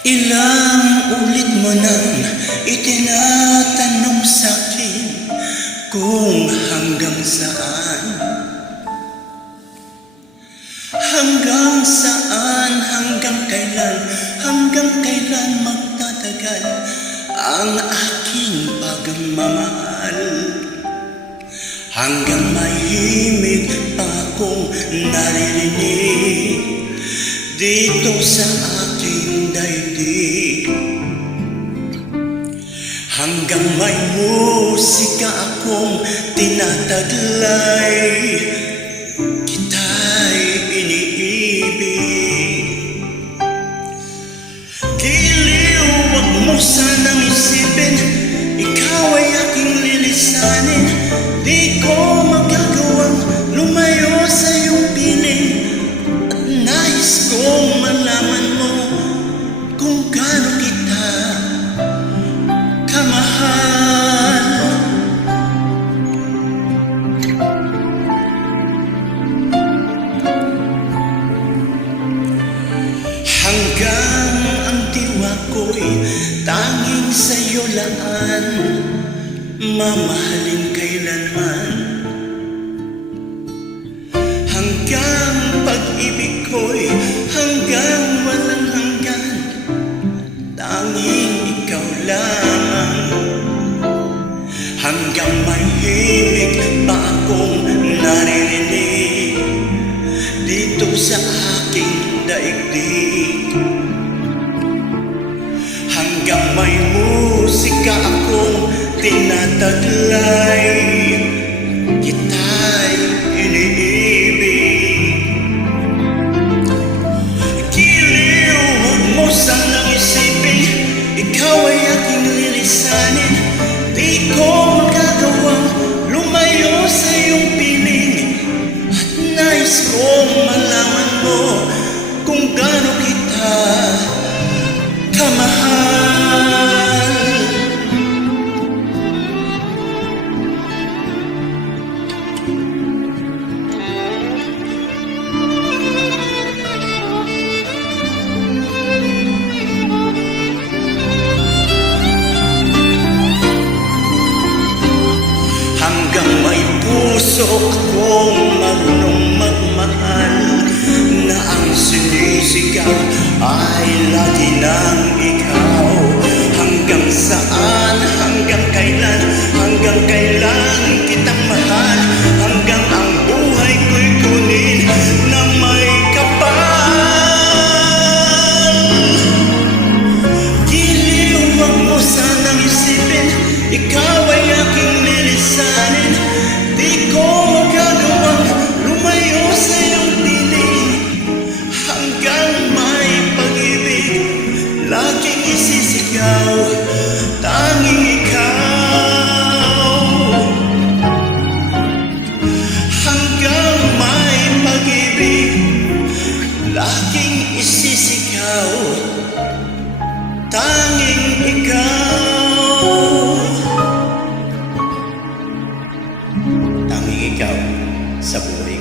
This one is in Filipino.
Ilang ulit mo nang itinatanong sa'kin kung hanggang saan. Hanggang saan, hanggang kailan magtatagal ang aking pagmamahal. Hanggang mahimig pa akong naririnig dito sa aking daigdig. Hanggang may musika akong tinataglay, kita'y iniibig. Giliw, wag mo sanang isipin, ikaw ay aking lilisanin. Di ko magagawang lumayo sa iyong piling, at nais kong malaman mo kung gaano kita kamahal. Hanggang ang diwa ko'y tanging sa'yo laan, mamahalin kailanman. Hanggang pag-ibig ko'y hanggang walang hanggan, tanging ikaw lamang. Hanggang mahimig pa akong naririnig dito sa aking daigdig. Hanggang may musika akong tinataglay, kita'y iniibig. Giliw, huwag mo sanang isipin, ikaw ay aking lilisanin. Di ko magagawang lumayo sa iyong piling, at nais kong malaman mo kung gaano kita kamahal. Hanggang may puso akong marunong magmahal, na ang sinisigaw ay lagi ng ikaw. Hanggang saan, hanggang kailan kitang mahal, hanggang ang buhay ko'y kunin na may kapal. Giliw, wag mo sanang isipin, ikaw ay aking lilisanin. Di ko magagawang lumayo sa iyong piling, hanggang may pag-ibig laging isisigaw, tanging ikaw. Hanggang may pag-ibig laging isisigaw, tanging ikaw. Tanging ikaw sa buhay